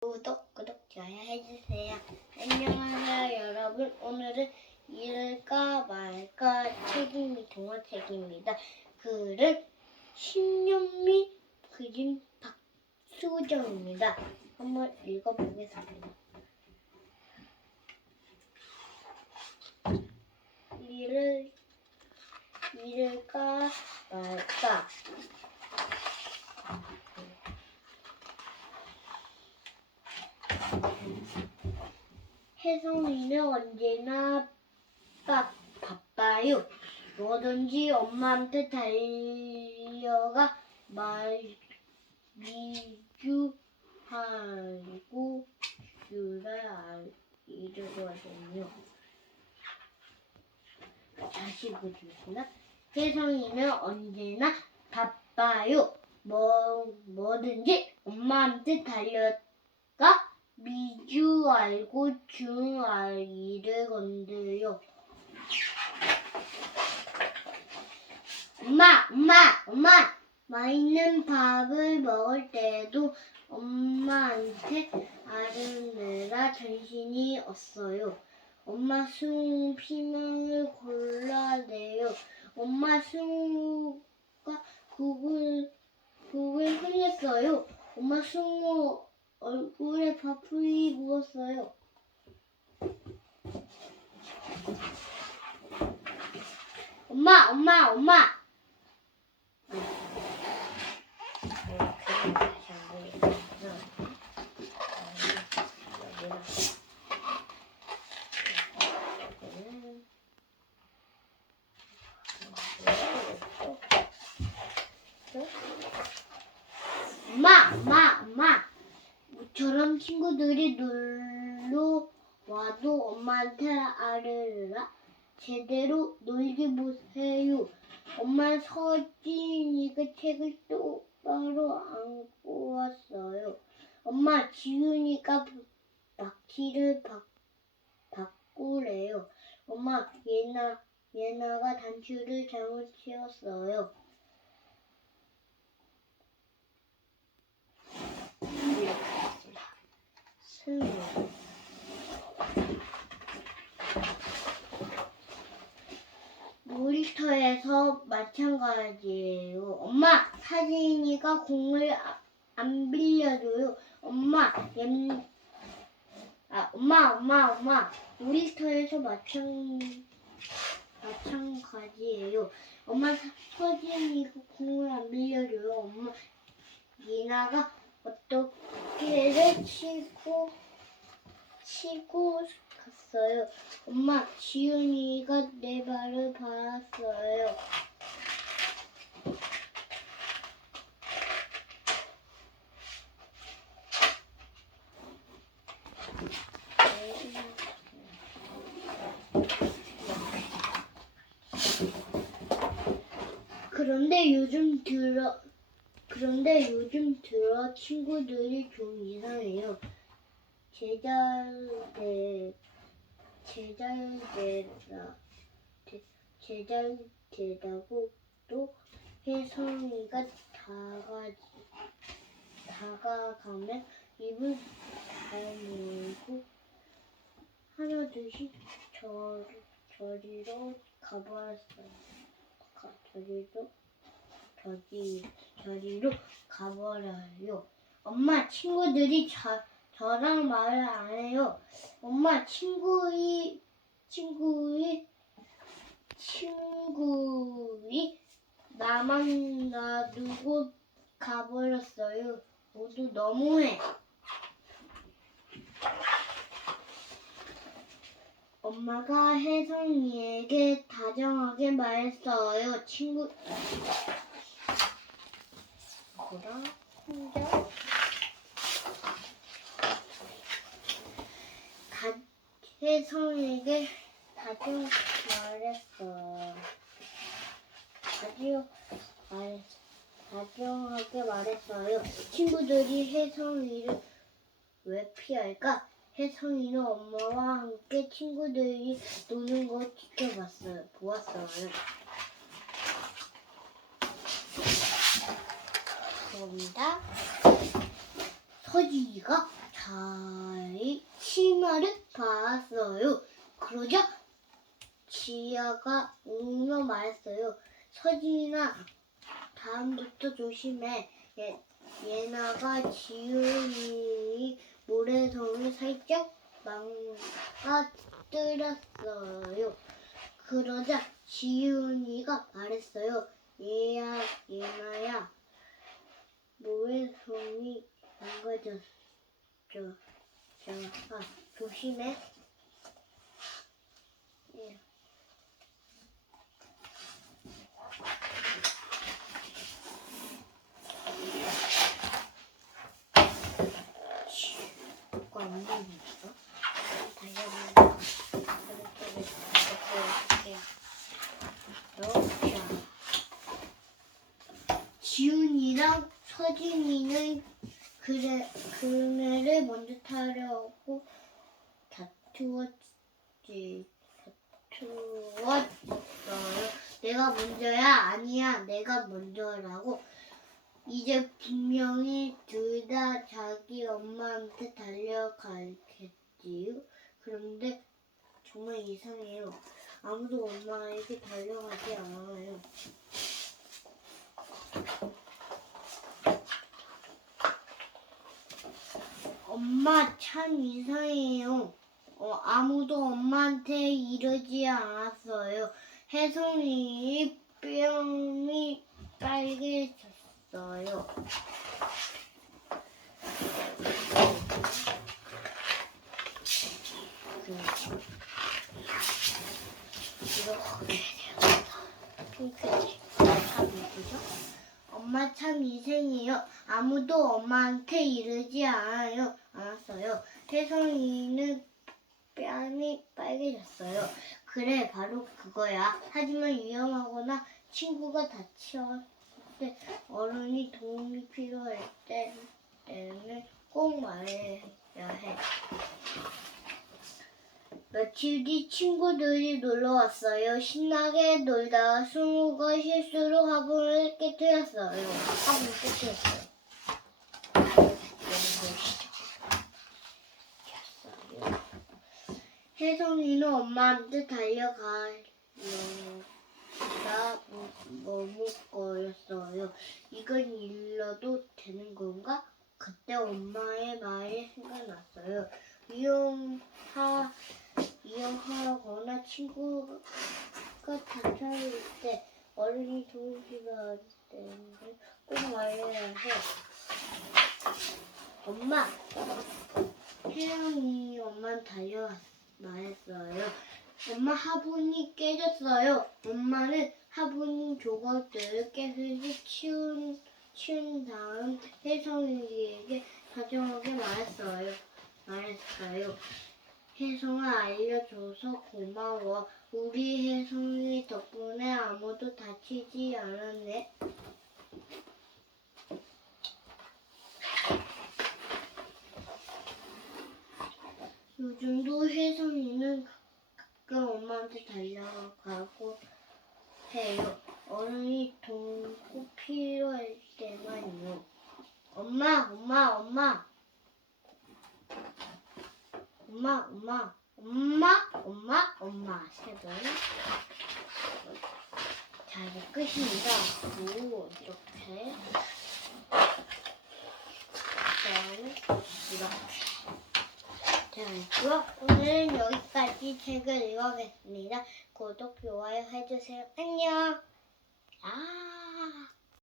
구독, 구독, 좋아요 해주세요. 안녕하세요, 여러분. 오늘은 일까 말까 책임이 동화책입니다. 글은 신윤미 그림 박수정입니다. 한번 읽어보겠습니다. 일을 일을까 말까 혜성이는 언제나 바, 바빠요. 뭐든지 엄마한테 달려가 말 미주하고 유라 이르거든요. 다시 보겠습니다. 혜성이는 언제나 바빠요. 뭐 뭐든지 엄마한테 달려가 미주 알고 중 알이를 건드려. 엄마, 엄마, 엄마. 맛있는 밥을 먹을 때도 엄마한테 아르느라 정신이 없어요. 엄마 승우 피망을 골라내요. 엄마 승우가 국을 국을 흘렸어요. 엄마 승우 얼굴에 밥풀이 묻었어요. 엄마, 엄마, 엄마 엄마, 엄마. 저런 친구들이 놀러 와도 엄마한테 알으라 제대로 놀지 못해요. 엄마 서진이가 책을 똑바로 안고 왔어요. 엄마 지훈이가 바퀴를 바, 바꾸래요. 엄마 예나 예나가 단추를 잘못 채웠어요. 승우 놀이터에서 마찬가지예요. 엄마, 사진이가 공을 아- 안 빌려줘요. 엄마, 엠, 아, 엄마, 엄마, 엄마. 놀이터에서 마찬, 마찬가지예요. 엄마, 사- 서진이가 공을 안 빌려줘요. 엄마, 미나가 어떻게를 치고, 치고 갔어요. 엄마, 지훈이가 내 발을 받았어요. 그런데 요즘 들어 그런데 요즘 들어 친구들이 좀 이상해요. 제자들 제잘되다 제잘되다고 또 혜성이가 다가지 다가가면 입을 다물고 하나 둘씩 저 저리로 가버렸어요. 가, 저리로 저기 저리로 가버려요. 엄마 친구들이 저 저랑 말을 안 해요. 엄마 친구이 친구이 친구이 나만 놔두고 가버렸어요. 모두 너무해. 엄마가 혜성이에게 다정하게 말했어요. 친구 혼자 다 혜성에게 다정 말했어. 다정 말 다정하게 말했어요. 친구들이 혜성이를 왜 피할까? 혜성이는 엄마와 함께 친구들이 노는 거 지켜봤어요. 보았어요. 겁니다. 서지가 사이 치마를 봤어요. 그러자 지아가 울며 말했어요. 서진아, 다음부터 조심해. 예, 예나가 지훈이 모래성을 살짝 망가뜨렸어요. 그러자 지훈이가 말했어요. 얘야, 예나야, 모래성이 망가졌어. 자, 아, 조심해. 예. 안 보이겠어? 달려보면 이렇게 이렇게 서진이는 그래 그네를 먼저 타려고 다투었지 다투었어요. 내가 먼저야 아니야 내가 먼저라고 이제 분명히 둘 다 자기 엄마한테 달려가겠지요. 그런데 정말 이상해요. 아무도 엄마에게 달려가지 않아요. 엄마 참 이상해요. 어, 아무도 엄마한테 이러지 않았어요. 혜성이 뺨이 빨개졌어요. 이렇게 핑크색 참 예쁘죠? 엄마 참 이상해요. 아무도 엄마한테 이러지 않아요. 않았어요. 혜성이는 뺨이 빨개졌어요. 그래, 바로 그거야. 하지만 위험하거나 친구가 다치었을 때 어른이 도움이 필요할 때는 꼭 말해야 해. 며칠 뒤 친구들이 놀러 왔어요. 신나게 놀다가 승우가 실수로 화분을 깨뜨렸어요. 화분 깨뜨렸어요. 혜성이는 엄마한테 달려가려다 머뭇거렸어요. 이건 일러도 되는 건가? 그때 엄마의 말이 생각났어요. 위험하 이용하거나 친구가 다쳐올 때 어른이 필요할 때는 꼭 말해야 해. 엄마, 혜영이 엄마는 달려 말했어요. 엄마 화분이 깨졌어요. 엄마는 화분 조각들을 깨끗이 치운, 치운 다음 혜성이에게 다정하게 말했어요. 말했어요. 혜성아 알려줘서 고마워. 우리 혜성이 덕분에 아무도 다치지 않았네. 요즘도 혜성이는 가끔 엄마한테 달려가고 해요. 어른이 돈 꼭 필요할 때만요. 엄마, 엄마, 엄마. 엄마, 엄마, 엄마, 엄마, 엄마 세 번. 자, 이제 끝입니다. 오, 이렇게. 그다음에 이렇게. 자. 오늘은 여기까지 책을 읽어겠습니다. 구독, 좋아요 해주세요. 안녕. 아.